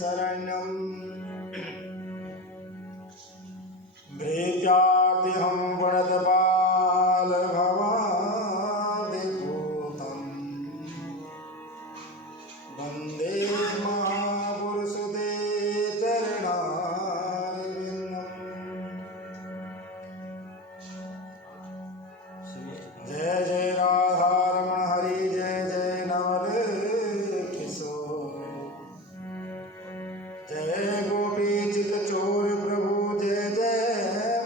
शरण्यम् भृत्यार्तिहं वरदपाल भवादिभूतम् वन्दे महापुरुषते चरणारविन्दम्। जय जय राधारमण हरि जय जय नवल किशोर जय गोपी चित चोर प्रभु जय जय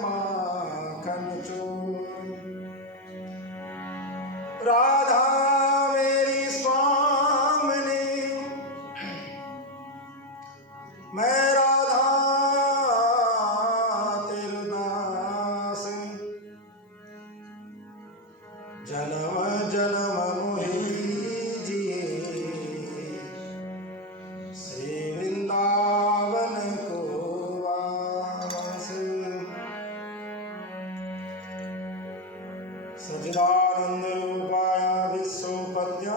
माखन चोर। राधा मेरी स्वामिनी मैं राधा तेरे दास जन्म जन्म मोहि जिए श्री वृंदावन को वास। सच्चिदानंद रूपाय विश्वोपत्यादिहेतवे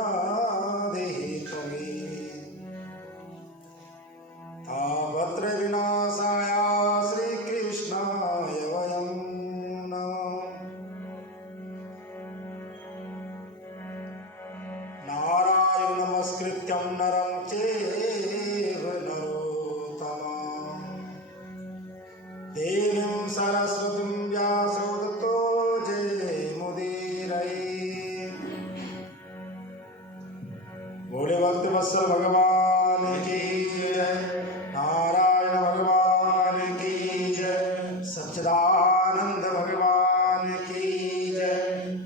तावत्र विनाशाय श्री कृष्णाय वयं नमः। नारायण नमस्कृत्यं नरं चैव नरोत्तमं देवीं सरस्वतीं व्यासो ततो जयमुदीरये। बोले भक्त वत्सल भगवान की जय, नारायण भगवान की जय, सच्चिदानंद भगवान की जय,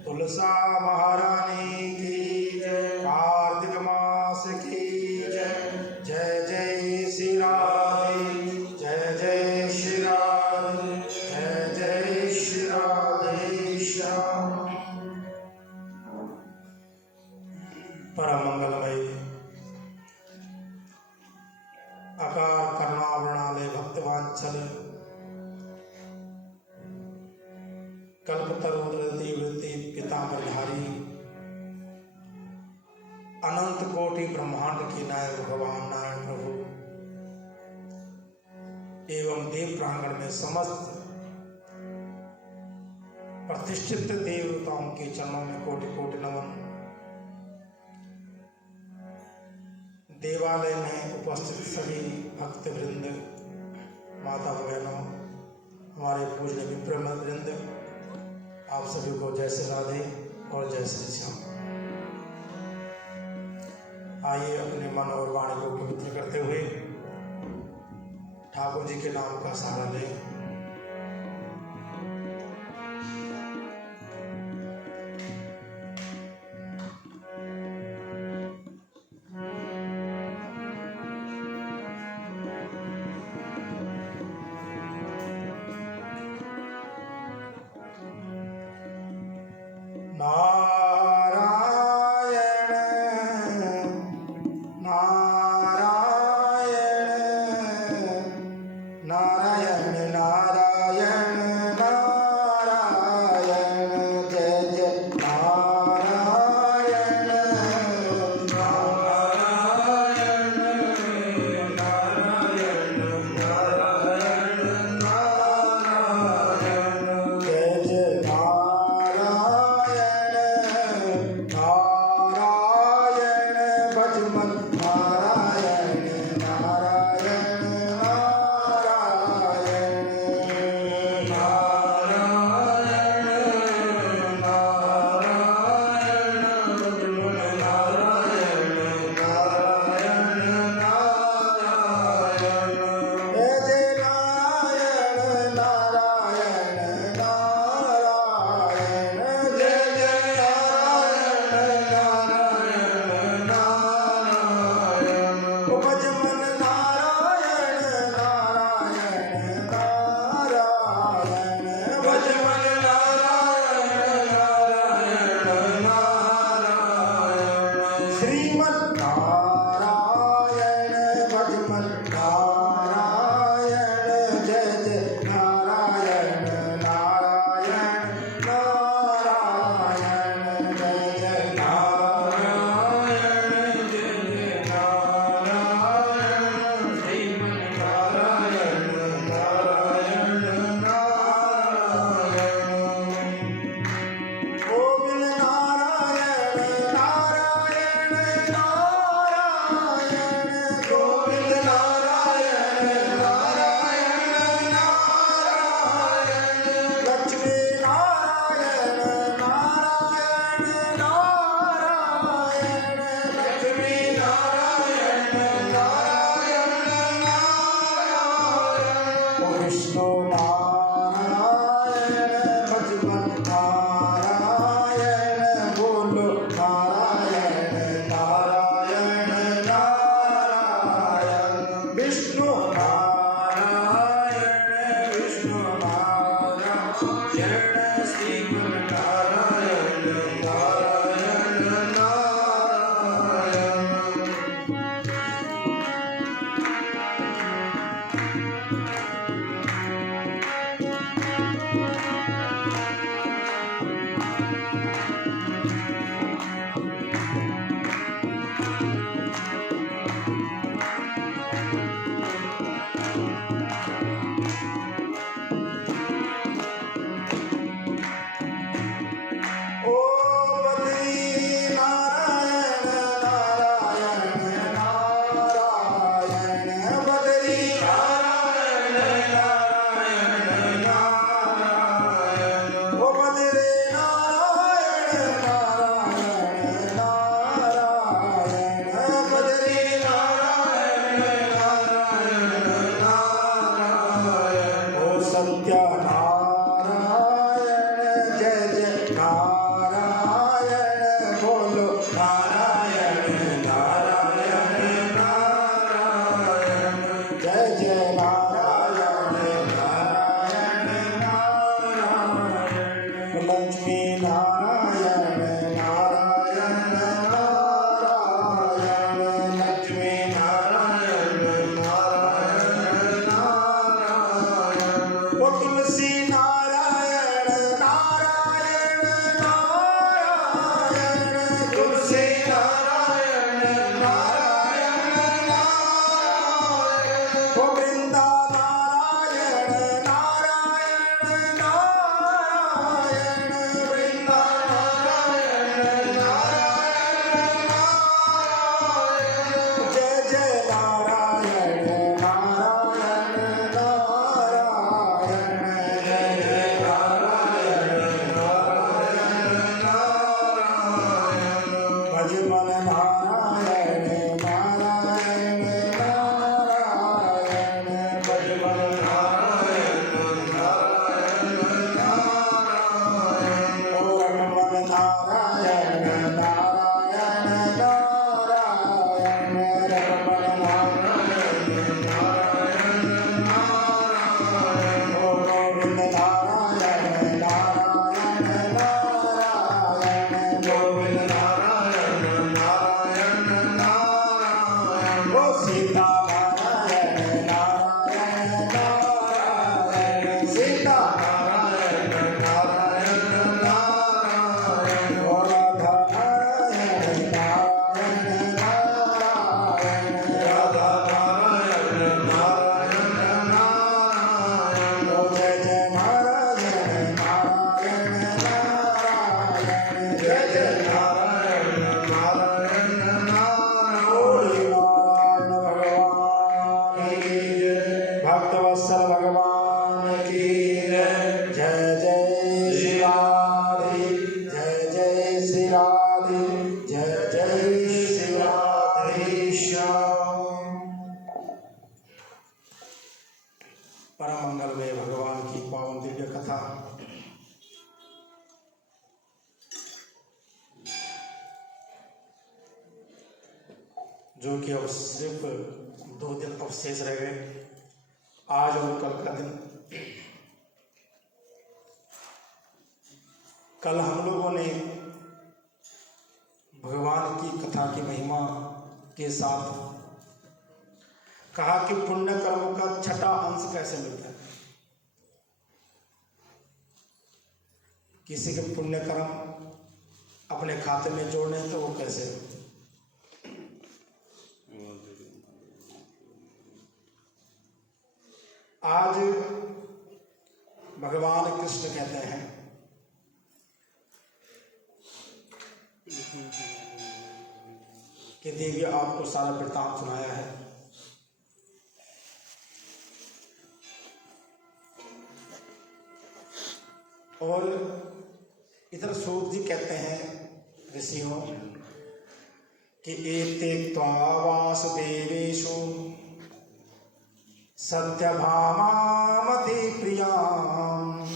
तुलसा महारानी की जय, कार्तिक मास की जय। जय जय श्री राधे जय जय श्री राधे जय जय श्री राधे श्याम। परम मंगलमय आकार करुणावृणालय भक्तवात्सल कल्पतरुवृत्ति वृत्ति पीतांबरधारी अनंत कोटि ब्रह्मांड के नायक भगवान नारायण प्रभु एवं देव प्रांगण में समस्त प्रतिष्ठित देवताओं के चरणों में कोटि कोटि नमन। देवालय में उपस्थित सभी भक्त वृंद, माता बहनों, हमारे पूज्य विप्र वृंद, आप सभी को जय श्री राधे और जय श्री श्याम। आइए अपने मन और वाणी को पवित्र करते हुए ठाकुर जी के नाम का सहारा लें। सीता नारायण नारायण नारायण सीता नारायण नारायण नारायण ओ राधा नारायण नारायण नारायण राधा नारायण नारायण नारायण ओ जय जय नारायण नारायण नारायण जय जय नारायण नारायण नारायण भक्तवत्सल भगवान की जय जय श्री राधे जय जय श्री राधे जय जय श्री राधेश्याम। परम मंगल में भगवान की पावन दिव्य कथा जो कि अब सिर्फ 2 दिन अवशेष रह गए, आज और कल का दिन। कल हम लोगों ने भगवान की कथा की महिमा के साथ कहा कि पुण्य कर्मों का छठा अंश कैसे मिलता है। किसी के पुण्य कर्म अपने खाते में जोड़ने तो वो कैसे। आज भगवान कृष्ण कहते हैं कि देवी आपको सारा वृत्तांत सुनाया है। और इधर सूत जी कहते हैं ऋषियों कि एते त्वा वासुदेवेषु सत्यभामामति प्रियां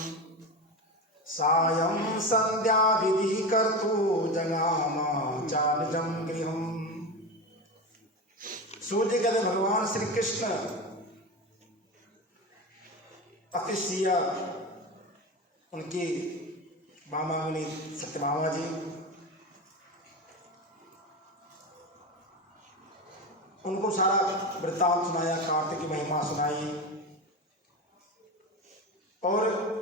सायं संध्या विधि कर्तु जगामा चालजं गृहम्। सूर्य कहते भगवान श्री कृष्ण अतिशय उनकी भामा मुनि सत्यभामा जी उनको सारा वृत्तांत सुनाया, कार्तिक की महिमा सुनाई और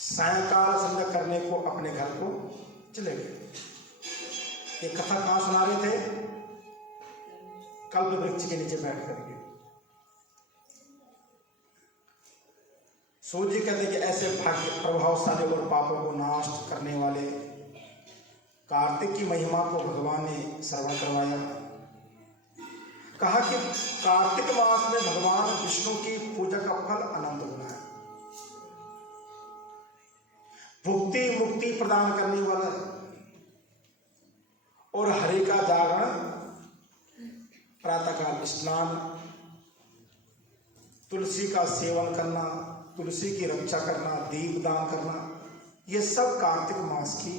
सायंकाल संध्या करने को अपने घर को चले गए। ये कथा कहाँ सुना रहे थे? कल्प वृक्ष के नीचे बैठ करके। सूर्य कहते कि ऐसे भाग्य प्रभावशाली और पापों को नाश करने वाले कार्तिक की महिमा को भगवान ने श्रवण करवाया। कहा कि कार्तिक मास में भगवान विष्णु की पूजा का फल अनंत गुना है, भुक्ति मुक्ति प्रदान करने वाला है। और हरि का जागरण, प्रातःकाल स्नान, तुलसी का सेवन करना, तुलसी की रक्षा करना, दीप दान करना, ये सब कार्तिक मास की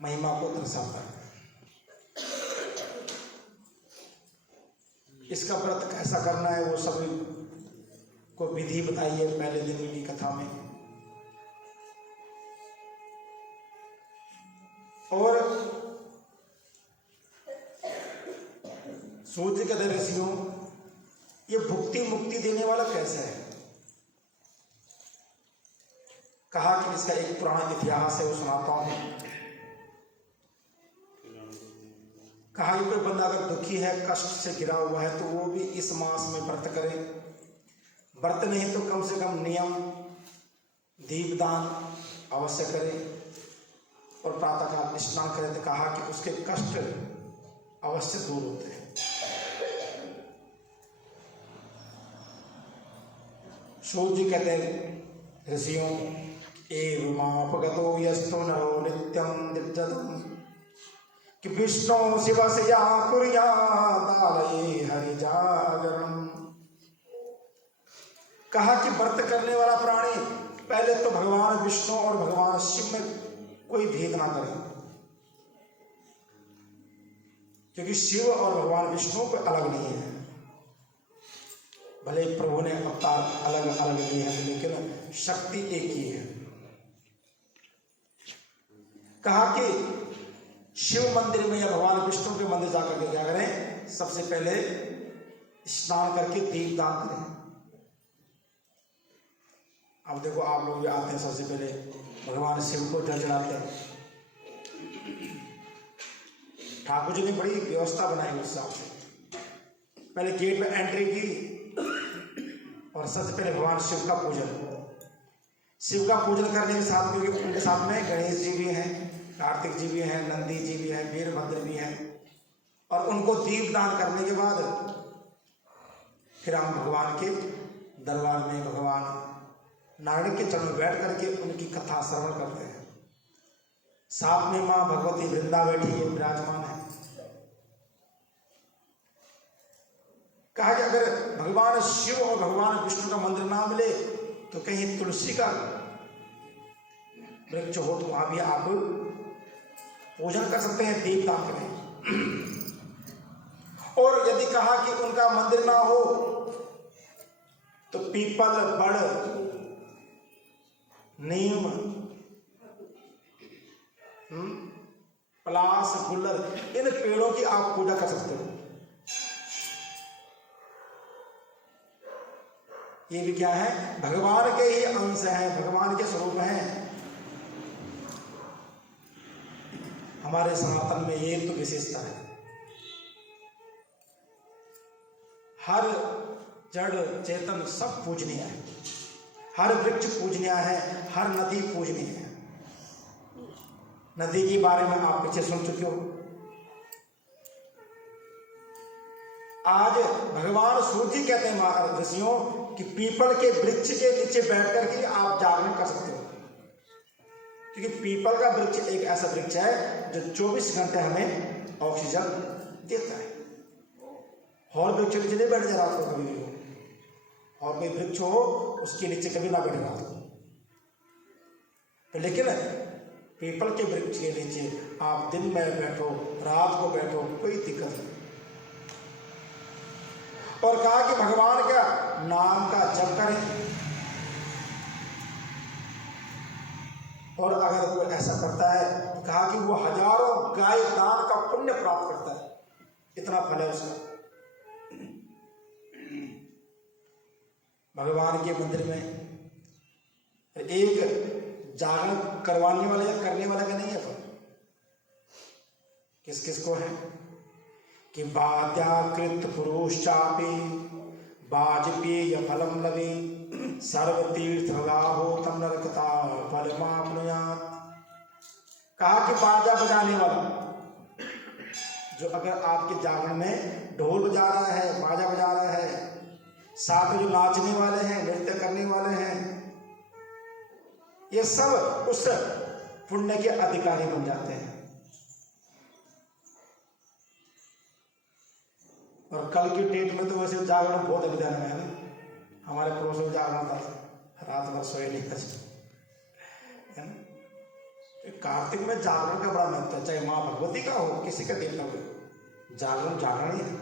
महिमा को दर्शाता है। इसका व्रत कैसा करना है वो सभी को विधि बताई है पहले दिन की कथा में। और सूर्य के ऋषियों ये भुक्ति मुक्ति देने वाला कैसा है? कहा कि इसका एक पुराना इतिहास है, वो सुनाता हूं। कहा कि कोई बंदा अगर दुखी है, कष्ट से घिरा हुआ है, तो वो भी इस मास में व्रत करे। व्रत नहीं तो कम से कम नियम दीपदान अवश्य करे और प्रातःकाल स्नान करे। तो कहा कि उसके कष्ट अवश्य दूर होते हैं। सूर्य जी कहते हैं ऋषियों एवमापगतो यस्तो नरो नित्यं दिव्यतम् कि विष्णु शिव से या कुर्यादालये हरि जागरण। कहा कि व्रत करने वाला प्राणी पहले तो भगवान विष्णु और भगवान शिव में कोई भेद ना करे, क्योंकि शिव और भगवान विष्णु को अलग नहीं है। भले प्रभु ने अवतार अलग अलग लिए हैं, लेकिन शक्ति एक ही है। कहा कि शिव मंदिर में या भगवान विष्णु के मंदिर जाकर के क्या करें, सबसे पहले स्नान करके दीपदान करें। अब देखो आप लोग भी आते हैं, सबसे पहले भगवान शिव को जल चढ़ाते हैं। ठाकुर जी ने बड़ी व्यवस्था बनाई उस हिसाब से, पहले गेट में एंट्री की और सबसे पहले भगवान शिव का पूजन। शिव का पूजन करने के साथ, क्योंकि उनके साथ में गणेश जी भी हैं, कार्तिक जी भी हैं, नंदी जी भी हैं, वीरभद्र भी हैं, और उनको दीपदान करने के बाद फिर हम भगवान के दरबार में भगवान नारायण के चरण में बैठ करके उनकी कथा श्रवण करते हैं। साथ में मां भगवती वृंदा बैठी है, विराजमान है। कहा कि अगर भगवान शिव और भगवान विष्णु का मंदिर ना मिले तो कहीं तुलसी का वृक्ष हो तो वहां भी आप पूजन कर सकते हैं, दीपदान करें। और यदि कहा कि उनका मंदिर ना हो तो पीपल, बड़, नीम, पलास, गुल्लर, इन पेड़ों की आप पूजा कर सकते हो। ये भी क्या है, भगवान के ही अंश हैं, भगवान के स्वरूप हैं। हमारे सनातन में ये तो विशेषता है। हर जड़ चेतन सब पूजनीय है, हर वृक्ष पूजनीय है, हर नदी पूजनीय है। नदी के बारे में आप पीछे सुन चुके हो। आज भगवान सूर्य जी कहते हैं ऋषियों कि पीपल के वृक्ष के नीचे बैठ करके आप जागरण कर सकते हो, क्योंकि पीपल का वृक्ष एक ऐसा वृक्ष है जो 24 घंटे हमें ऑक्सीजन देता है। और वृक्ष नीचे नहीं बैठ जाए रात को कभी भी, और कोई वृक्ष हो उसके नीचे कभी ना बैठे रात को। तो लेकिन पीपल के वृक्ष के नीचे आप दिन में बैठो, रात को बैठो, कोई दिक्कत नहीं। और कहा कि भगवान का नाम का जप करें, और अगर कोई ऐसा करता है तो कहा कि वो हजारों गाय दान का पुण्य प्राप्त करता है, इतना फल है उसका। भगवान के मंदिर में एक जागरण करवाने वाले या करने वाला का नहीं है, पर किस किस को है कि वाद्याकृत पुरुष चापे वाजपेय फलम लवे सर्वतीर्थ गाहो तम नरकता फलमाप्नुयात्। कहा कि बाजा बजाने वाला, जो अगर आपके जागरण में ढोल बजा रहा है, बाजा बजा रहा है, साथ में जो नाचने वाले हैं, नृत्य करने वाले हैं, ये सब उस पुण्य के अधिकारी बन जाते हैं। और कल की डेट में तो वैसे जागरण बहुत अभिधान में है ना, हमारे पड़ोस में जागरण था, रात भर सोए नहीं है ना। कार्तिक में जागरण का बड़ा महत्व है, चाहे माँ भगवती का हो, किसी का देवता हो, जागरण जागरण ही है,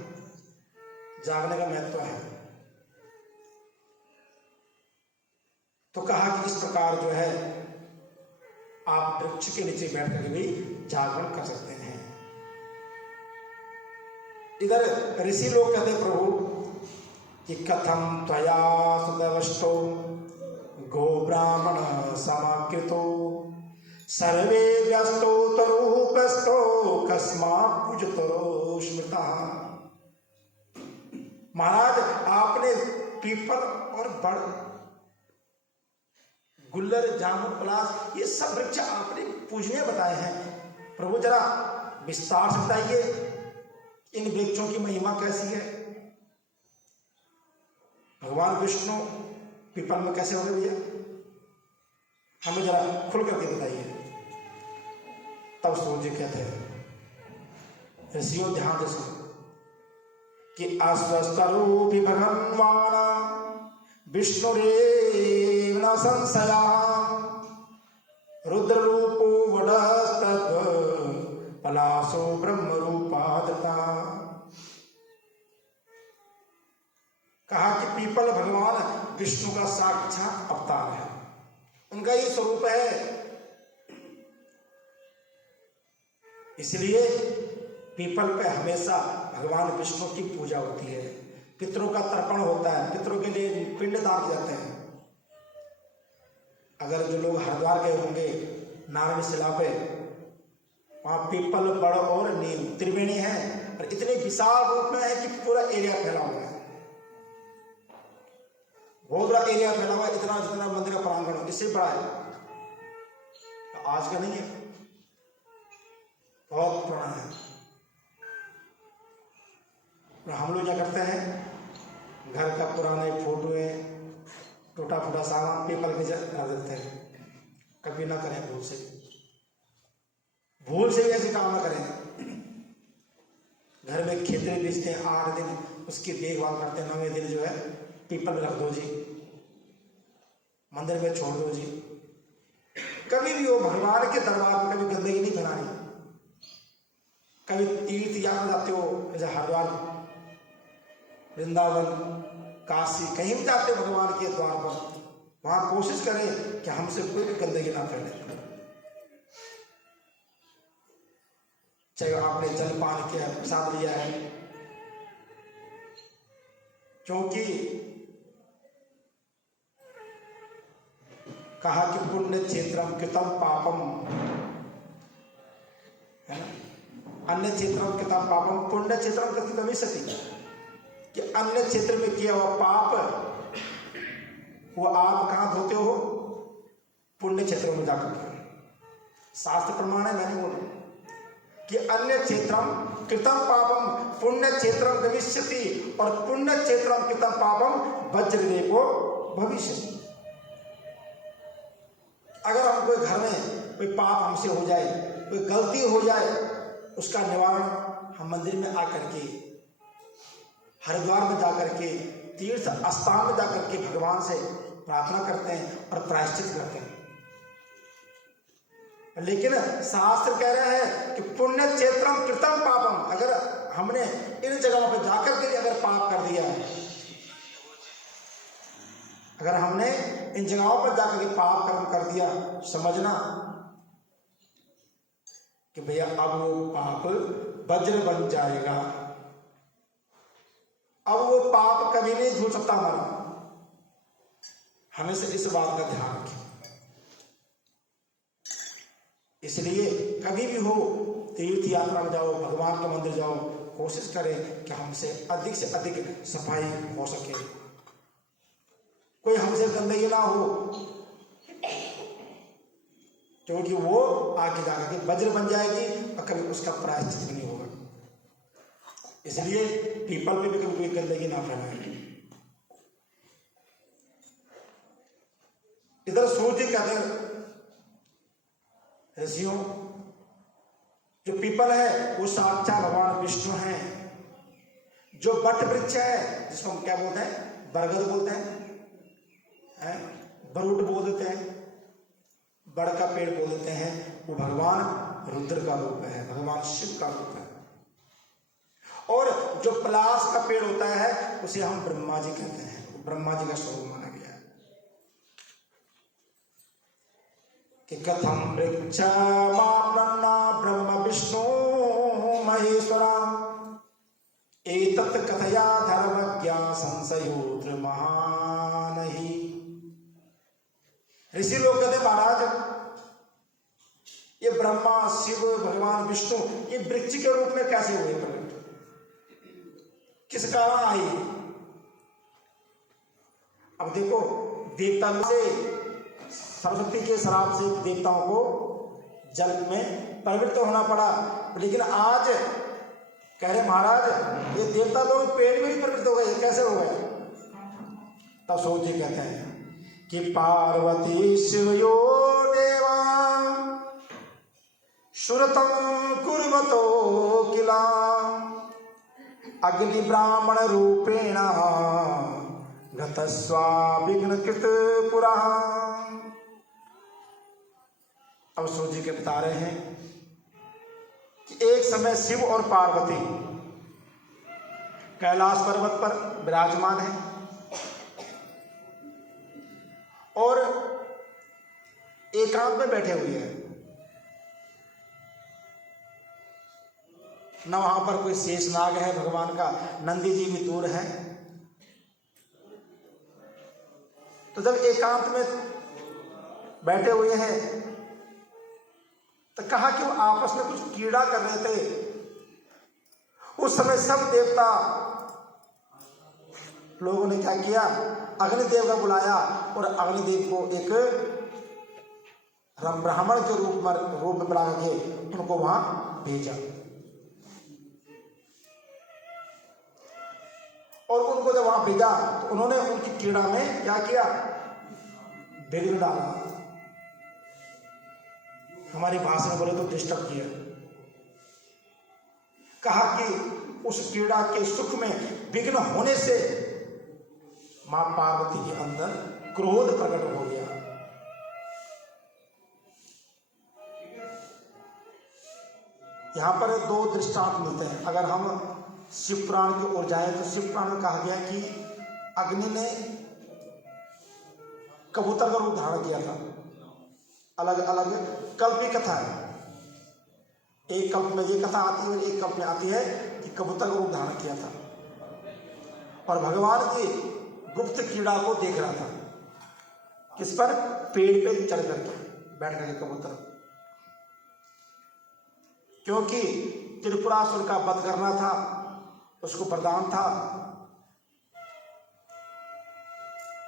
जागने का महत्व है। तो कहा कि इस प्रकार जो है आप वृक्ष के नीचे बैठ कर भी जागरण कर सकते हैं। इधर ऋषि लोग कहते हैं प्रभु कि कथम त्वया सुदवष्टो गो ब्राह्मण समाकृतो सर्वे व्यस्तो तरूपस्थो कस्मात् पूजतो स्मृता। महाराज आपने पीपल और बड़, गुल्लर, जामुन, पलास, ये सब वृक्ष आपने पूजनीय बताए हैं। प्रभु जरा विस्तार से बताइए इन वृक्षों की महिमा कैसी है। भगवान विष्णु पीपल में कैसे हो गए भैया, हमें जरा खुल करके बताइए। तब सूर्य कहते हैं ऋषियों ध्यान से सुनो कि अस्वस्थरूपी भगवान विष्णुरेव न संशया रुद्र रूपो वडस्तद् पलासो ब्रह्म रूपादता। कहा कि पीपल भगवान विष्णु का साक्षात अवतार है, उनका ही स्वरूप है। इसलिए पीपल पे हमेशा भगवान विष्णु की पूजा होती है। पितरों का तर्पण होता है, पितरों के लिए पिंड दान जाते हैं। अगर जो लोग हरिद्वार गए होंगे नारायण शिला पे, वहाँ पीपल, बड़ और नीम त्रिवेणी है, और इतने विशाल रूप में है कि पूरा एरिया फैला हुआ है, बहुत बड़ा एरिया फैला हुआ है, इतना जितना मंदिर का प्रांगण इससे बड़ा है। तो आज का नहीं है, बहुत पुराना है। तो हम लोग क्या करते हैं, घर का पुराने फोटोए, टूटा फूटा सामान पीपल के रख देते हैं। कभी ना करें, भूल से भी ऐसे काम ना करें। घर में खेतरे बेचते हैं, 8 दिन उसकी देखभाल करते हैं, 9वें दिन जो है पीपल में रख दो जी, मंदिर में छोड़ दो जी। कभी भी वो भगवान के दरबार में कभी गंदगी नहीं फैलानी। कभी तीर्थ यात्रा जाते हो, जैसे हरिद्वार, वृंदावन, काशी, कहीं भी जाते हो भगवान के द्वार पर, वहां कोशिश करें कि हमसे कोई भी गंदगी ना फैले। चाहे आपने जलपान किया, प्रसाद लिया है, क्योंकि कहा कि पुण्य क्षेत्रम कृतम पापम, है ना, अन्य क्षेत्रम कृतम पापम पुण्य क्षेत्रम कृत गमिष्यति, कि अन्य क्षेत्र में किया हुआ पाप वो आप कहां धोते हो, पुण्य क्षेत्रों में जाकर के। शास्त्र प्रमाण है, मैंने बोला कि अन्य क्षेत्रम कृतम पापम पुण्य क्षेत्रम गमिष्यति, और पुण्य क्षेत्रम कृतम पापम वज्रदेवो भविष्यति। अगर हम कोई घर में कोई पाप हमसे हो जाए, कोई गलती हो जाए, उसका निवारण हम मंदिर में आकर के, हरिद्वार में जाकर के, तीर्थ स्थान में जाकर के भगवान से प्रार्थना करते हैं और प्रायश्चित करते हैं। लेकिन शास्त्र कह रहे हैं कि पुण्य क्षेत्रम कृतम पापम, अगर हमने इन जगहों पर जाकर के अगर पाप कर दिया है, अगर हमने इन जगहों पर जाकर के पाप कर्म कर दिया, समझना कि भैया अब वो पाप वज्र बन जाएगा, अब वो पाप कभी नहीं धुल सकता हमारा। हमेशा इस बात का ध्यान रखें। इसलिए कभी भी हो तीर्थ यात्रा में जाओ, भगवान के मंदिर जाओ, कोशिश करें कि हमसे अधिक से अधिक सफाई हो सके, कोई हमसे गंदगी ना हो, क्योंकि वो आगे जाकर के वज्र बन जाएगी और कभी उसका प्रायश्चित भी नहीं होगा। इसलिए पीपल पे भी कभी कोई गंदगी ना फैलाए। इधर सूर्य कहते हैं ऋषियों, जो पीपल है वो साक्षात भगवान विष्णु हैं। जो वट वृक्ष है, जिसको हम क्या बोलते हैं, बरगद बोलते हैं, बरूट बोल देते हैं, बड़ का पेड़ बोल देते हैं, वो भगवान रुद्र का रूप है, भगवान शिव का रूप है। और जो पलाश का पेड़ होता है उसे हम ब्रह्मा जी कहते हैं, ब्रह्मा जी का स्वरूप माना गया है। कि कथम वृक्ष मापन्ना ब्रह्म विष्णु महेश्वरा, एतत् कथया धर्मज्ञा संशयोत्र महान ही। ऋषि लोग कहते महाराज, ये ब्रह्मा, शिव, भगवान विष्णु ये वृक्ष के रूप में कैसे हुए प्रकट, किस कारण आई? अब देखो, देवता से सरस्वती के श्राप से देवताओं को जल में प्रवृत्त होना पड़ा, लेकिन आज कह रहे महाराज ये देवता लोग पेड़ में ही प्रवृत्त हो गए, कैसे हो गए? तब सूर्य जी कहते हैं कि पार्वती शिवयो देवा सुरतम कुर्वतो किला अग्नि ब्राह्मण रूपेण गतस्वा विघ्न कृत पुरा। अब सूर्य जी के बता रहे हैं कि एक समय शिव और पार्वती कैलाश पर्वत पर विराजमान है और एकांत में बैठे हुए हैं। न वहां पर कोई शेषनाग है भगवान का, नंदी जी भी दूर है। तो जब एकांत में बैठे हुए हैं तो कहा कि वो आपस में कुछ कीड़ा कर रहे थे। उस समय सब देवता लोगों ने क्या किया, अग्निदेव का बुलाया और अग्निदेव को एक ब्राह्मण के रूप में बुला के उनको वहां भेजा और उनको जब वहां भेजा तो उन्होंने उनकी कीड़ा में क्या किया, विघ्न डाला। हमारी भाषा में बोले तो डिस्टर्ब किया। कहा कि उस कीड़ा के सुख में विघ्न होने से मां पार्वती के अंदर क्रोध प्रकट हो गया। यहां पर दो दृष्टांत मिलते हैं। अगर हम शिव पुराण की ओर जाए तो शिव पुराण में कहा गया कि अग्नि ने कबूतर का रूप धारण किया था। अलग अलग कल्प की कथा है, एक कल्प में ये कथा आती है और एक कल्प में आती है कि कबूतर का रूप धारण किया था और भगवान जी गुप्त कीड़ा को देख रहा था। किस पर? पेड़ पे चढ़ करके बैठ करके कबूतर, क्योंकि त्रिपुरासुर का वध करना था, उसको वरदान था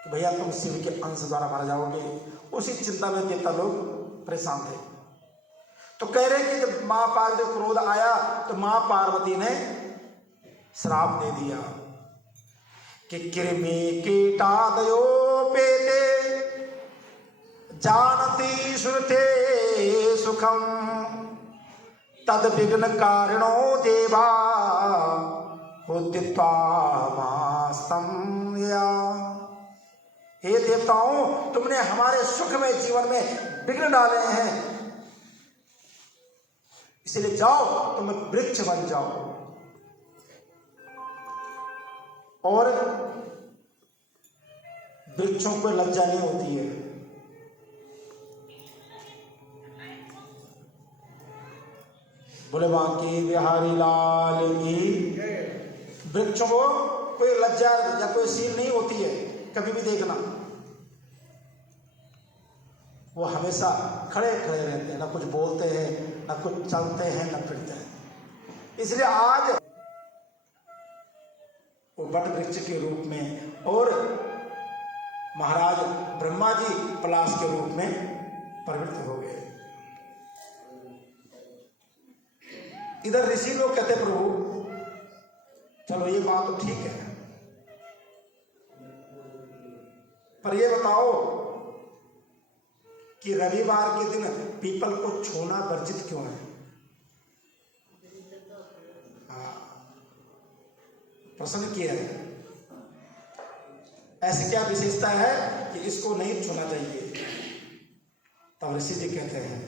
कि भैया तुम शिव के अंश द्वारा मारे जाओगे। उसी चिंता में देवता लोग परेशान थे। तो कह रहे कि जब मां पार्वती को क्रोध आया तो मां पार्वती ने श्राप दे दिया कि कृमि कीटादयो पेते जानती श्रुते सुखम तद विघ्न कारणो देवा उदित्वा मास्तम्या। हे देवताओं, तुमने हमारे सुखमय जीवन में विघ्न डाले हैं, इसलिए जाओ तुम वृक्ष बन जाओ और वृक्षों को लज्जा नहीं होती है। बोले बांके बिहारी लाल की। वृक्षों को कोई लज्जा या कोई सील नहीं होती है, कभी भी देखना वो हमेशा खड़े खड़े रहते हैं, ना कुछ बोलते हैं, ना कुछ चलते हैं, ना फिरते हैं। इसलिए आज वो वट वृक्ष के रूप में और महाराज ब्रह्मा जी पलाश के रूप में प्रवृत्त हो गए। इधर ऋषि लोग कहते प्रभु चलो ये बात तो ठीक है, पर ये बताओ कि रविवार के दिन पीपल को छूना वर्जित क्यों है? प्रश्न किया है, ऐसी क्या विशेषता है कि इसको नहीं छूना चाहिए? तब ऋषि जी कहते हैं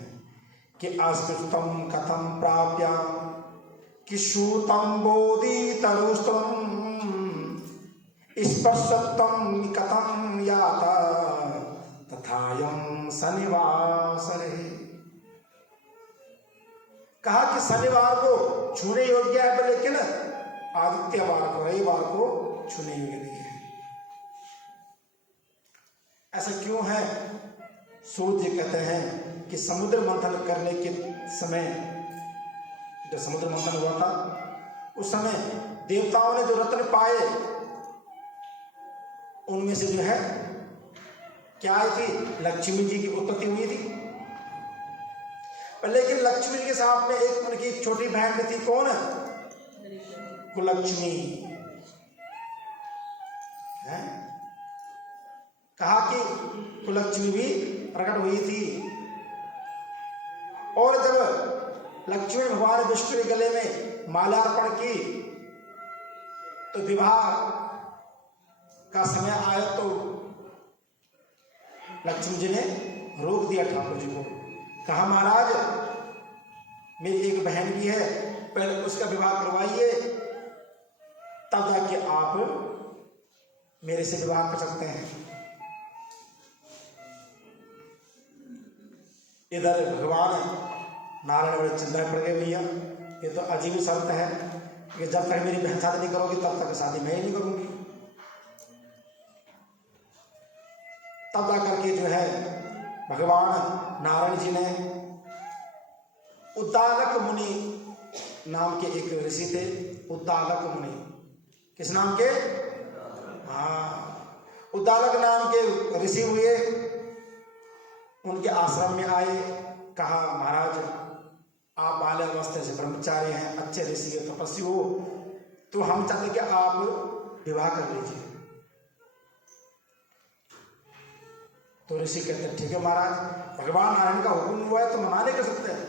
कि अस्पृष्टम कथम प्राप्य किशूतम बोधि तरुस्तम स्पर्शत्वम कथम याता तथायम शनिवासरे। कहा कि शनिवार को छूने योग्य है, लेकिन आदित्यवार को, रविवार को छूने योग्य नहीं है। ऐसा क्यों है? सूर्य कहते हैं कि समुद्र मंथन करने के समय, जब समुद्र मंथन हुआ था उस समय देवताओं ने जो रत्न पाए उनमें से जो है क्या आई थी? लक्ष्मी जी की उत्पत्ति हुई थी। लेकिन लक्ष्मी जी के साथ में एक उनकी छोटी बहन भी थी। कौन? कुलक्ष्मी है। कहा कि कुलक्ष्मी भी प्रकट हुई थी और जब लक्ष्मी भगवान विष्णु के गले में माल्यार्पण की तो विवाह का समय आया तो लक्ष्मी जी ने रोक दिया ठाकुर जी को। कहा महाराज मेरी एक बहन भी है, पहले उसका विवाह करवाइए तब जाके आप मेरे से विवाह कर सकते हैं। इधर भगवान नारायण बड़े चिंता पड़ गए भैया, ये तो अजीब शर्त है कि जब तक मेरी बहन शादी नहीं करोगी तब तक शादी मैं ही नहीं करूंगी। तब जाकर के जो है भगवान नारायण जी ने उद्दालक मुनि नाम के एक ऋषि थे। उद्दालक मुनि किस नाम के? हाँ, उद्दालक नाम के ऋषि हुए। उनके आश्रम में आए, कहा महाराज आप बाल्यावस्था से ब्रह्मचारी हैं, अच्छे ऋषि है, तपस्वी हो, तो हम चाहते कि आप विवाह कर लीजिए। तो ऋषि कहते ठीक है महाराज, भगवान नारायण का हुक्म हुआ है तो मना नहीं कर सकते हैं।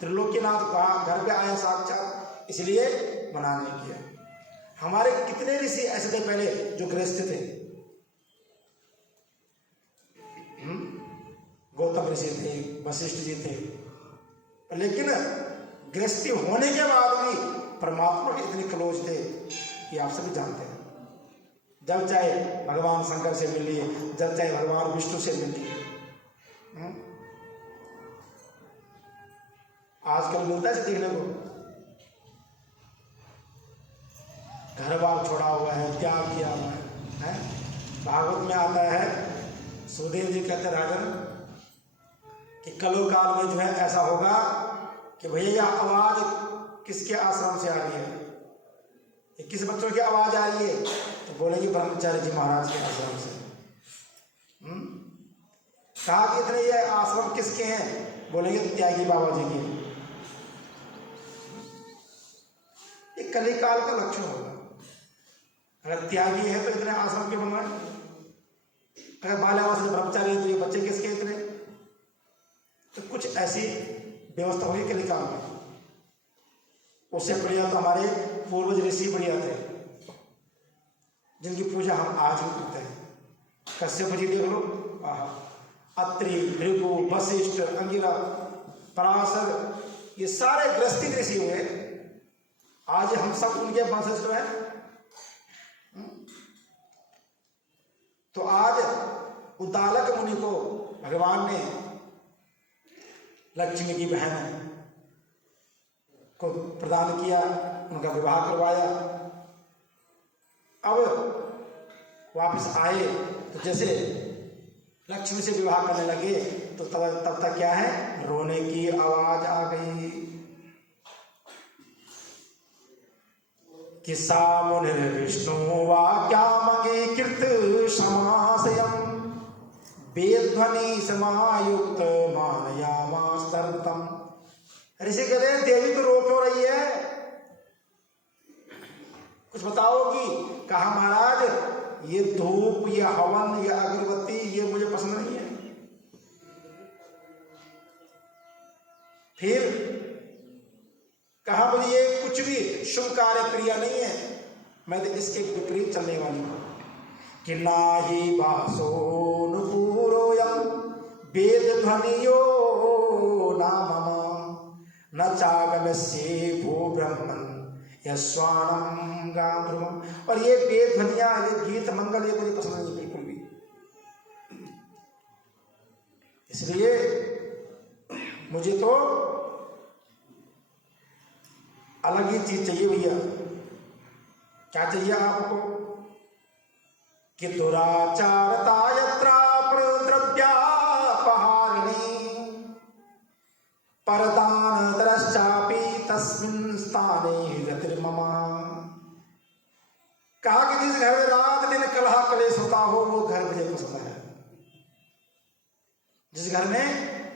त्रिलोकीनाथ घर पे आए साक्षात, इसलिए मना नहीं किया। हमारे कितने ऋषि ऐसे थे पहले जो गृहस्थ थे। गौतम ऋषि थे, वशिष्ठ जी थे, लेकिन गृहस्थी होने के बाद भी परमात्मा के इतने क्लोज थे कि आप सभी जानते हैं। जब चाहे भगवान शंकर से मिलिए, जब चाहे भगवान विष्णु से मिलिए। आजकल मिलता है देखने को, घर बार छोड़ा हुआ है, त्याग किया हुआ है। भागवत में आता है, सुखदेव जी कहते राजन कि कलो काल में जो है ऐसा होगा कि भैया यह आवाज किसके आश्रम से आ रही है, ये किस बच्चों की आवाज आ रही है? तो बोलेंगे ब्रह्मचारी जी महाराज के आश्रम से। कहा कि इतने ये आश्रम किसके हैं? बोलेंगे त्यागी बाबा जी के। ये कलिकाल का लक्षण होगा। अगर त्यागी है तो इतने आश्रम के बनवाए, अगर बाल्यावस्था से ब्रह्मचारी है तो ये बच्चे किसके इतने? तो कुछ ऐसी व्यवस्था होगी कलिकाल में। उससे बढ़िया तो हमारे पूर्वज ऋषि बढ़िया थे, जिनकी पूजा हम आज भी करते हैं। कश्यप जी देख लो, अत्रि, भृगु, वशिष्ठ, अंगिरा, पराशर, ये सारे गृहस्थी ऋषि हुए। आज हम सब उनके वंशज तो हैं। तो आज उद्दालक मुनि को भगवान ने लक्ष्मी की बहन को प्रदान किया, उनका विवाह करवाया। अब वापस आए तो जैसे लक्ष्मी से विवाह करने लगे तो तब तक क्या है, रोने की आवाज आ गई कि सा मुनिर्विष्णु वाक्यामंगीकृत समासयम् वेदध्वनि समायुक्त मानयामास्तर्तम। ऋषि कहते हैं देवी तो रो क्यों रही है, कुछ बताओगी? कहा महाराज ये धूप, ये हवन, ये अगरबत्ती, ये मुझे पसंद नहीं है। फिर कहा मुझे ये कुछ भी शुभ कार्य क्रिया नहीं है, मैं तो इसके विपरीत चलने वाली हूं। कि नाहि वासोनुपूरोयं वेद ध्वनियो नामम न चागमस्ये भू ब्रह्मन् यस्वानम गांध्रुवम्। और ये वेद ध्वनिया, ये गीत मंगल, ये मुझे पसंद नहीं बिल्कुल भी। इसलिए मुझे तो अलग ही चीज चाहिए भैया। क्या चाहिए आपको? कि दुराचारता यत्रा प्रद्रव्यापहारिणी परदान द्रश्चापि तस्मिन् स्थाने रतिर्ममा। कहा कि जिस घर में रात दिन कलह कलेश होता हो वो घर मुझे पसंद है। जिस घर में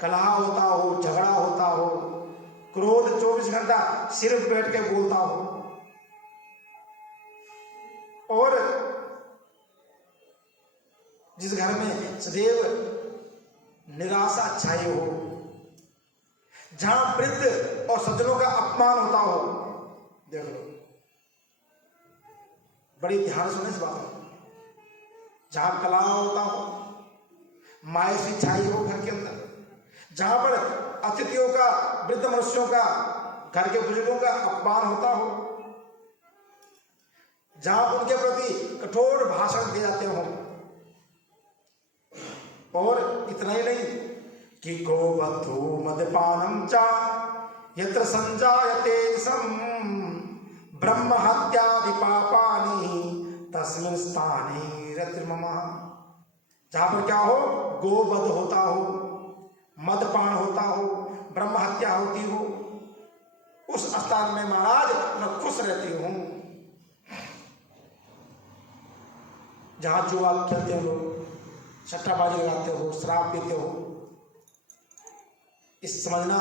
कलह होता हो, झगड़ा होता हो, क्रोध 24 घंटा सिर्फ बैठ के बोलता हो, और जिस घर में सदैव निराशा छाई हो, जहां वृद्ध और सज्जनों का अपमान होता हो। देख लो, बड़ी ध्यान सुने इस बात को। जहां कलह होता हो, मायूसी छाई हो घर के अंदर, जहां पर अतिथियों का, वृद्ध मनुष्यों का, घर के बुजुर्गों का अपमान होता हो, जहां उनके प्रति कठोर भाषण दिए जाते हो। और इतना ही नहीं कि गोवधू मदपानम चा यत्र संजायते सम ब्रह्म हत्यादि पापानि तस्मिन् स्थाने रतिर्मम। जहां पर क्या हो, गोवध होता हो, मदपान होता हो, ब्रह्म हत्या होती हो, उस स्थान में महाराज मैं खुश रहती हूं। जहां जुआ खेलते हो, सट्टाबाजी लगाते हो, शराब पीते हो, इस समझना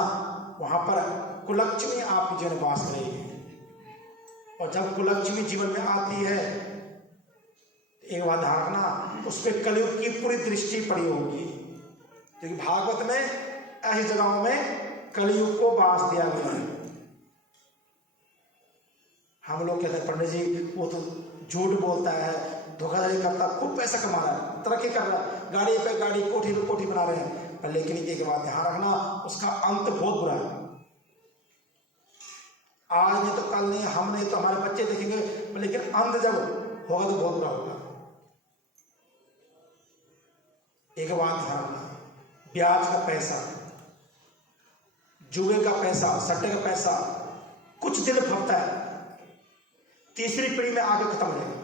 वहां पर कुलक्ष्मी आपके जीवन में वास करेगी। और जब कुलक्ष्मी जीवन में आती है, एक बात ध्यान रखना, उस पर कलयुग की पूरी दृष्टि पड़ी होगी। क्योंकि भागवत में ऐसी जगहों में कलयुग को वास दिया गया है। हम लोग कहते हैं पंडित जी वो तो झूठ बोलता है, धोखाधड़ी करता, खूब पैसा कमा रहा है, तरक्की कर रहा है, गाड़ी पे गाड़ी, कोठी पे कोठी बना रहे हैं, पर लेकिन एक बात ध्यान रखना, उसका अंत बहुत बुरा है। आज नहीं तो कल नहीं, हम नहीं तो हमारे बच्चे देखेंगे, लेकिन अंत जब होगा तो बहुत बुरा होगा। एक बात ध्यान रखना, ब्याज का पैसा, जुए का पैसा, सट्टे का पैसा कुछ दिन फंसता है, तीसरी पीढ़ी में आगे खत्म हो जाएगा।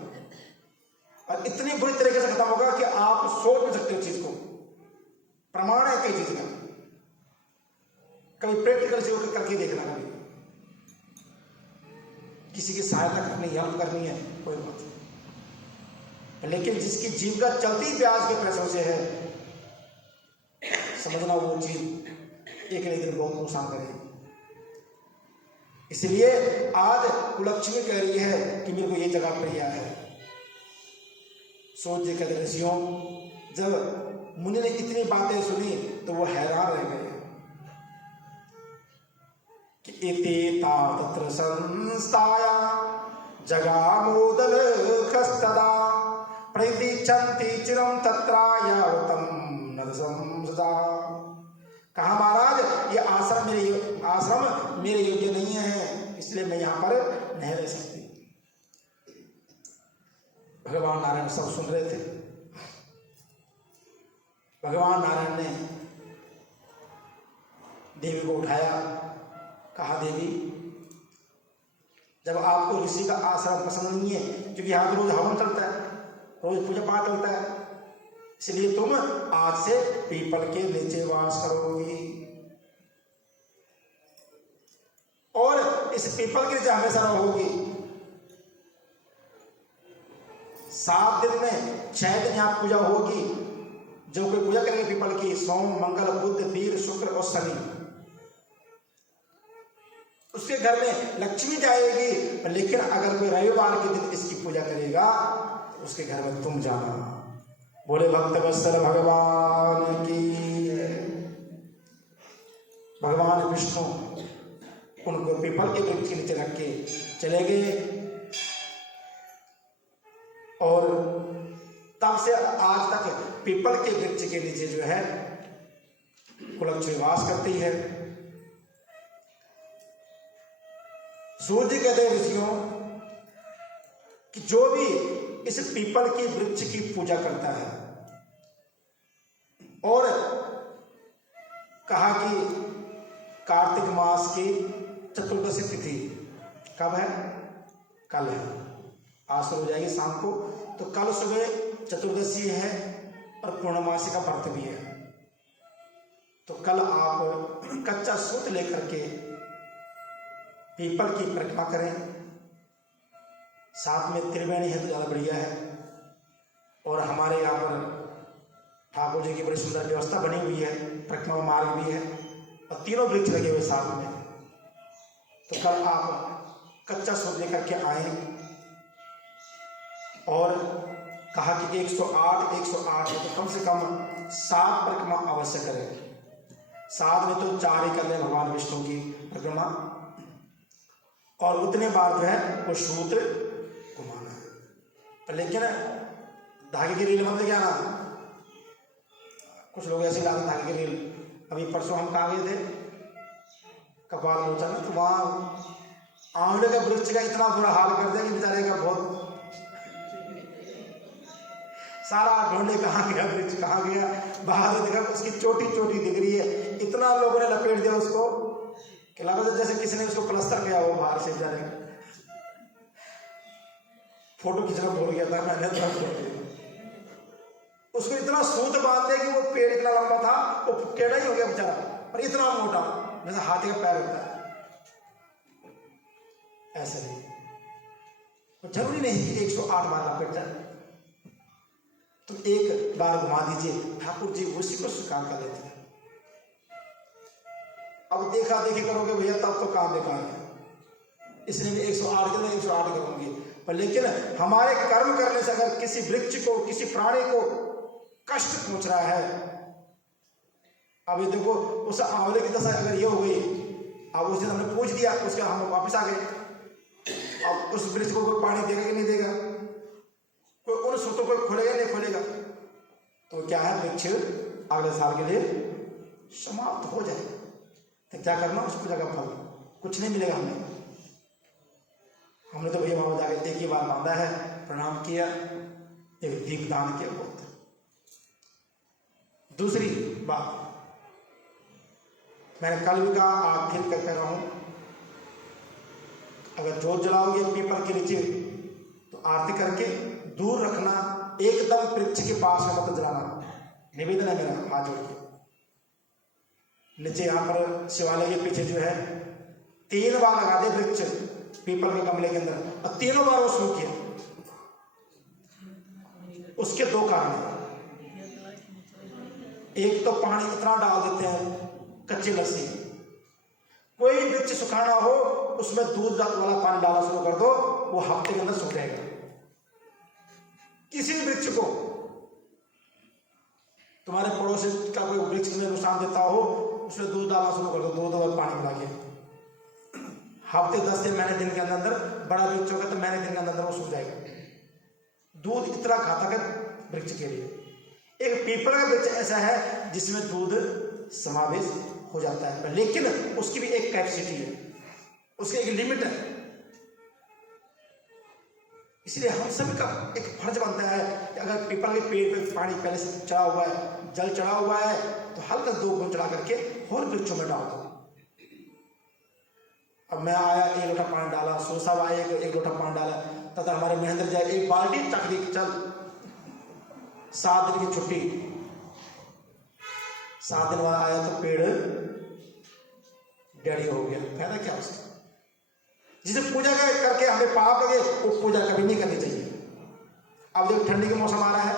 और इतनी बुरी तरीके से खत्म होगा कि आप सोच नहीं सकते उस चीज को। प्रमाण है कई चीज का, कभी प्रैक्टिकल से होकर करके देखना, कभी किसी की सहायता करनी, हेल्प करनी है, कोई बात नहीं, लेकिन जिसकी जीविका चलती ब्याज के पैसों से है, समझना वो चीज एक न एक दिन बहुत नुकसान करेगी। इसलिए आज कुलक्ष्मी कह रही है कि मेरे को ये जगह प्रिय है। सोच जी कहते ऋषियों, जब मुनि ने इतनी बातें सुनी तो वो हैरान रह गए कि इति तत्र संस्थाया जगामोदल खस्तदा प्रतीक्षन्ति चिरं तत्रा यावतं नदसंसदा। कहा महाराज ये आश्रम मेरे योग्य नहीं है, इसलिए मैं यहां पर नहीं रह सकती। भगवान नारायण सब सुन रहे थे। भगवान नारायण ने देवी को उठाया, कहा देवी जब आपको ऋषि का आश्रम पसंद नहीं है, क्योंकि यहां तो रोज हवन चलता है, रोज पूजा पाठ चलता है, इसलिए तुम आज से पीपल के नीचे वास करोगी और इस पीपल के नीचे हमेशा रहोगी। 7 दिन में 6 दिन यहाँ पूजा होगी। जो कोई पूजा करेंगे पीपल की, सोम मंगल बुध वीर शुक्र और शनि, उसके घर में लक्ष्मी जाएगी। लेकिन अगर कोई रविवार के दिन इसकी पूजा करेगा तो उसके घर में तुम जाना। बोले भक्त वत्सल भगवान की। भगवान विष्णु उनको पीपल के वृक्ष के नीचे रख के चले गए और तब से आज तक पीपल के वृक्ष के नीचे जो है कुलक्ष्मी वास करती है। सूर्य कहते हैं ऋषियों कि जो भी इस पीपल की वृक्ष की पूजा करता है और कहा कि कार्तिक मास की चतुर्दशी तिथि कब है? कल है। आज शुरू हो जाएगी शाम को, तो कल सुबह चतुर्दशी है और पूर्णमासी का व्रत भी है। तो कल आप कच्चा सूत लेकर के पीपल की परिक्रमा करें, साथ में त्रिवेणी है तो ज़्यादा बढ़िया है। और हमारे यहाँ पर ठाकुर जी की बड़ी सुंदर व्यवस्था बनी हुई है, परिक्रमा मार्ग भी है और तीनों वृक्ष लगे हुए साथ में। तो कल आप कच्चा सूत लेकर के आए और कहा कि 108 है तो कम से कम 7 परिक्रमा अवश्य करें। साथ में तो 4 ही कर लें भगवान विष्णु की परिक्रमा, और उतने बार जो है वो सूत्र घुमाना है। लेकिन धागे की रील मत लेके आना। कुछ लोग ऐसे लाते धागे की रील। अभी परसों हम कहाँ गए थे कपाल मोचन, तो वहाँ आंवले का वृक्ष का इतना बुरा हाल कर दिया कि बेचारे का बहुत सारा ढूंढे कहाँ गया वृक्ष, कहाँ गया, बाहर देखा उसकी चोटी दिख रही है। इतना लोगों ने लपेट दिया उसको कि लगा जैसे किसी ने उसको प्लास्टर किया हो बाहर से जाने, फोटो खींचना भूल गया था मैंने, उसको इतना सूत बांध दिया कि वो पेड़ इतना लंबा था वो टेढ़ा ही हो गया बेचारा, और इतना मोटा जैसे हाथी का पैर होता है। ऐसे नहीं, तो जरूरी नहीं कि 108 बार लपेट जाए, तो एक बार घुमा दीजिए, ठाकुर जी उसी को स्वीकार कर लेते हैं। अब देखा देखी करोगे भैया तब तो काम बेकार है, इसलिए मैं 108 के लिए 108 करूंगी। पर लेकिन हमारे कर्म करने से अगर किसी वृक्ष को, किसी प्राणी को कष्ट पहुंच रहा है, अब ये देखो उस आंवले की दशा अगर ये हो गई, अब उस दिन हमने पूछ दिया, उसके हम वापस आ गए, अब उस वृक्ष को कोई पानी देगा कि नहीं देगा, कोई उन सूत्रों को खोलेगा नहीं खोलेगा, तो क्या है वृक्ष अगले साल के लिए समाप्त हो जाए। तो क्या करना, उसको जगह फल कुछ नहीं मिलेगा हमें। हमने तो भैया बाबा जाके एक ही बार बांधा है, प्रणाम किया, एक दीप दान किया, बहुत। दूसरी बात मैंने कल भी कहा, आप फिर कह रहा हूं, अगर जोत जलाओगे पीपल के नीचे तो आरती करके दूर रखना, एकदम वृक्ष के पास में मत जलाना, निवेदन है मेरा हाथ जोड़ के। नीचे यहाँ पर शिवालय के पीछे जो है 3 बार लगा दे वृक्ष पीपल के गमले के अंदर, और तीनों बार वो सूखे। उसके 2 कारण हैं, एक तो पानी इतना डाल देते हैं कच्ची लस्सी, कोई वृक्ष सुखाना हो उसमें दूध वाला पानी डालना शुरू कर दो, वो हफ्ते के अंदर सूख जाएगा। किसी वृक्ष को, तुम्हारे पड़ोसी का कोई वृक्ष में नुकसान देता हो, उसमें दूध डालना शुरू कर दो, दूध पानी मिला के, हफ्ते 10 से महीने दिन के अंदर अंदर, बड़ा वृक्ष होगा तो महीने दिन के अंदर वो सूख जाएगा। दूध इतना घातक है वृक्ष के लिए। एक पीपल का वृक्ष ऐसा है जिसमें दूध समावेश हो जाता है, लेकिन उसकी भी एक कैपेसिटी है, उसकी एक लिमिट है। इसलिए हम सभी का एक फर्ज बनता है कि अगर पीपल के पेड़ पे पानी पहले से चढ़ा हुआ है, जल चढ़ा हुआ है, तो हल्का 2 बूंद चढ़ा करके और वृक्षों में डाल दो। अब मैं आया, 1 लोटा पानी डाला, सोसा आया 1 लोटा पानी डाला, तथा हमारे महेंद्र जाए 1 बाल्टी चक दी, चल 7 दिन की छुट्टी, 7 दिन बाद आया तो पेड़ डेढ़ी हो गया, फायदा क्या उसका। जिसे पूजा करके हमें पाप लगे वो पूजा कभी नहीं करनी चाहिए। अब जब ठंडी का मौसम आ रहा है,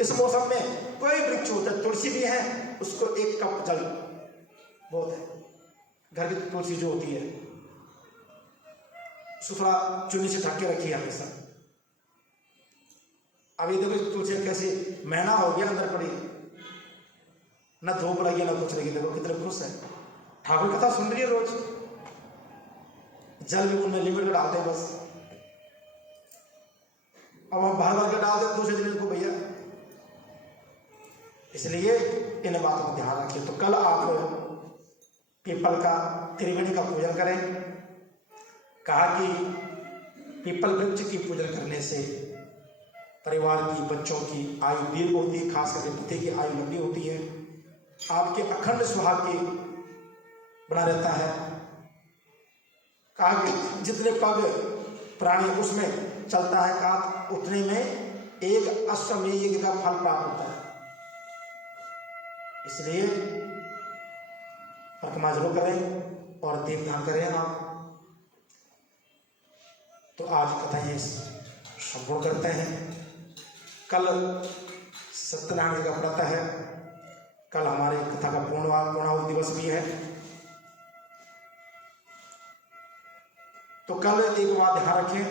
इस मौसम में कोई वृक्ष होता है, तुलसी भी है, उसको 1 कप जल बहुत है, घर की तुलसी जो होती है उसको थोड़ा चुन्नी से ढक के रखिए हमेशा। अब ये देखो तुलसी कैसी महीना हो गया अंदर पड़ी, ना धूप लगी ना कुछ लगी, देखो कितने खुश है। ठाकुर कथा सुन रही है रोज, जल भी उनमें लिमिट में डालते हैं बस। अब हम भर भर के डाल दें दूसरे दिन को भैया, इसलिए इन बातों को ध्यान रखिए। तो कल आप पीपल का त्रिवेणी का पूजन करें। कहा कि पीपल वृक्ष की पूजन करने से परिवार की, बच्चों की आयु दीर्घ होती है, खास करके पति की आयु लंबी होती है, आपके अखंड सुहाग की बना रहता है। कहा कि जितने पग प्राणी उसमें चलता है, कहा उतने में एक अश्वमेध यज्ञ का फल प्राप्त होता है। इसलिए परिक्रमा जरूर करें और दीपदान करें आप। तो आज कथा ये संपूर्ण करते हैं। कल सत्यनारायण जी का व्रत है, कल हमारे कथा का पूर्णाहुति दिवस भी है। तो कल एक बात ध्यान रखें,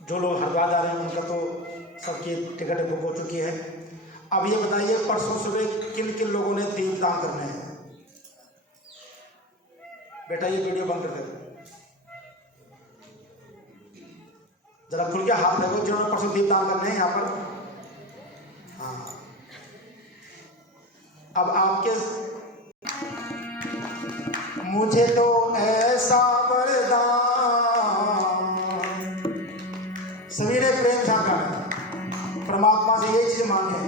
जो लोग हरिद्वार जा रहे हैं उनका तो सबकी टिकट बुक हो चुकी है। अब ये बताइए परसों सुबह किन किन लोगों ने दीपदान करने हैं? बेटा ये वीडियो बंद कर दे, जरा खुल के हाथ देखो जिन्होंने परसों दीपदान करने हैं यहाँ पर। हाँ, अब आपके मुझे तो ऐसा वरदान, सभी ने प्रेम से परमात्मा से ये चीज मांगे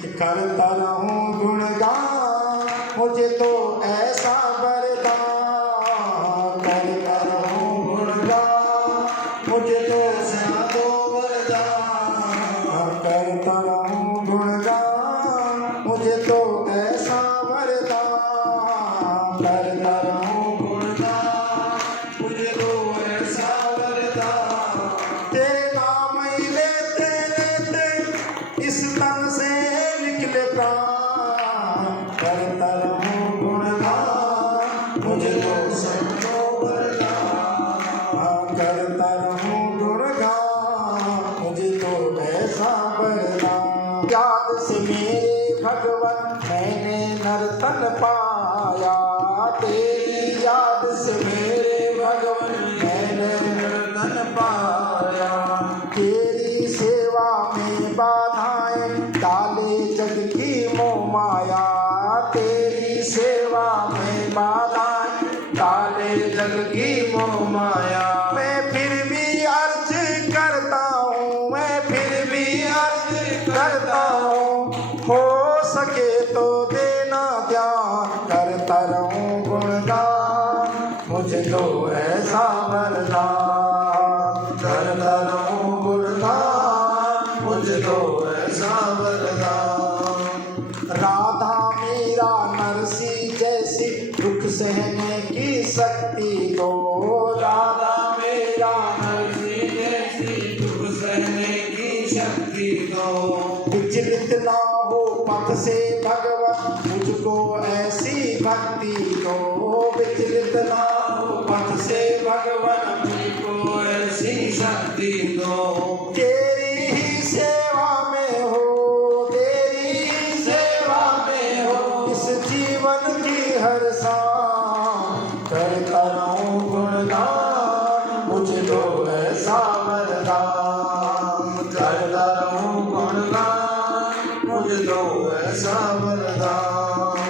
कि करता रहूं गुणगान, मुझे तो ऐसा वरदान करता रहूं गुणगान, मुझे तो ऐसा दो वरदान करता रहूं गुणगान, मुझे तो ऐसा वरदान करता रहूं गुणगान, मुझे तो ऐसा वरदान। तेरे नाम ही लेते लेते इस तन से निकले प्राण करता रहूं गुणगान, मुझे तो सबको वरदान करता रहूं गुणगान, मुझे तो ऐसा वरदान। याद से मेरे भगवन मैंने नर्तन पाया, तेरी याद से मेरे भगवन मैंने नर्तन पाया, तेरी सेवा में बाधाएं डाले जग की मोह माया, तेरी सेवा में बाधाएं डाले जग की मोह माया। मैं फिर भी अर्ज करता हूँ, मैं फिर भी अर्ज करता हूँ, हो सके तो देना ध्यान करता रहूं गुणगान, मुझे तो ऐसा वरदान करता रहूं गुणगान, मुझे तो ऐसा वरदान। राधा मेरा नरसी जैसी दुख सहने की शक्ति दो, राधा मेरा नरसी जैसी दुख सहने की शक्ति दो। विचलित ना हो पथ से भगवान मुझको ऐसी भक्ति दो, विचलित ना हो पथ से भगवान मुझको ऐसी शक्ति दो। तेरी ही सेवा में हो, तेरी ही सेवा में हो, इस जीवन की हर सांस करता रहूं गुणगान, मुझे तो ऐसा वरदान करता रहूं गुणगान, मुझे तो ऐसा वरदान।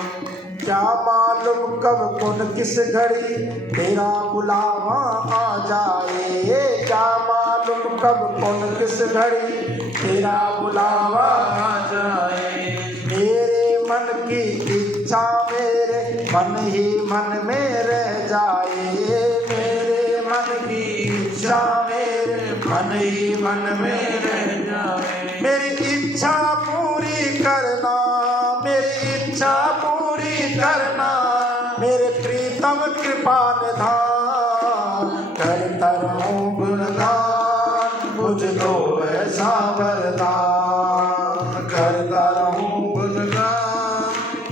क्या मालूम कब कौन किस घड़ी तेरा बुलावा आ जाए, क्या मालूम कब कौन किस घड़ी तेरा बुलावा आ जाए। मेरे मन की इच्छा मेरे मन ही मन में रह जाए, मेरे मन की इच्छा मेरे मन ही मन में रह जाए। मेरी इच्छा पूरी करना, मेरी इच्छा पूरी करना, मेरे प्रीतम कृपा निधान करता रहूं गुणगान, मुझे तो ऐसा वरदान करता रहूं गुणगान,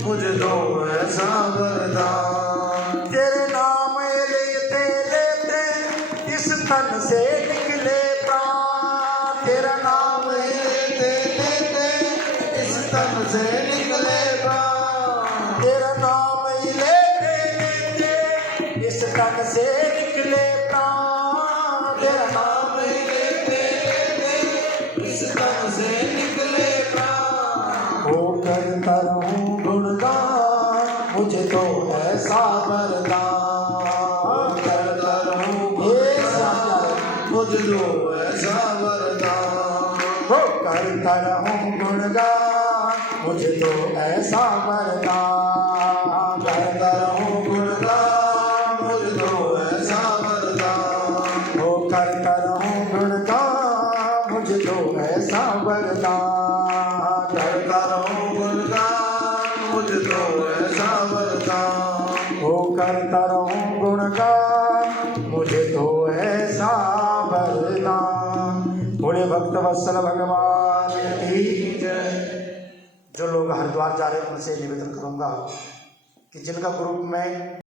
मुझे तो ऐसा वरदान। तेरे नाम लेते लेते इस तन से निकले प्राण, तेरा नाम लेते लेते इस तन से निकले प्राण, तेरा नाम लेते लेते इस तन से निकले प्राण, तेरा नाम लेते लेते इस तन से निकले प्राण। हो करता रहूं गुणगान, मुझे तो ऐसा वरदान करता रहूं गुणगान, मुझे तो ऐसा वरदान। हो करता रहूं गुणगान, मुझे तो ऐसा वरदान करता रहूं गुणगान, मुझे तो ऐसा वरदान। हो करता रहूं गुणगान, मुझे तो ऐसा वरदान करता रहूं गुणगान, मुझे तो ऐसा वरदान। हो करता रहूं गुणगान, मुझे तो ऐसा वरदान। बूढ़े भक्त वत्सल भगवान की जय। जो लोग हरिद्वार जा रहे हैं उनसे निवेदन करूंगा कि जिनका ग्रुप में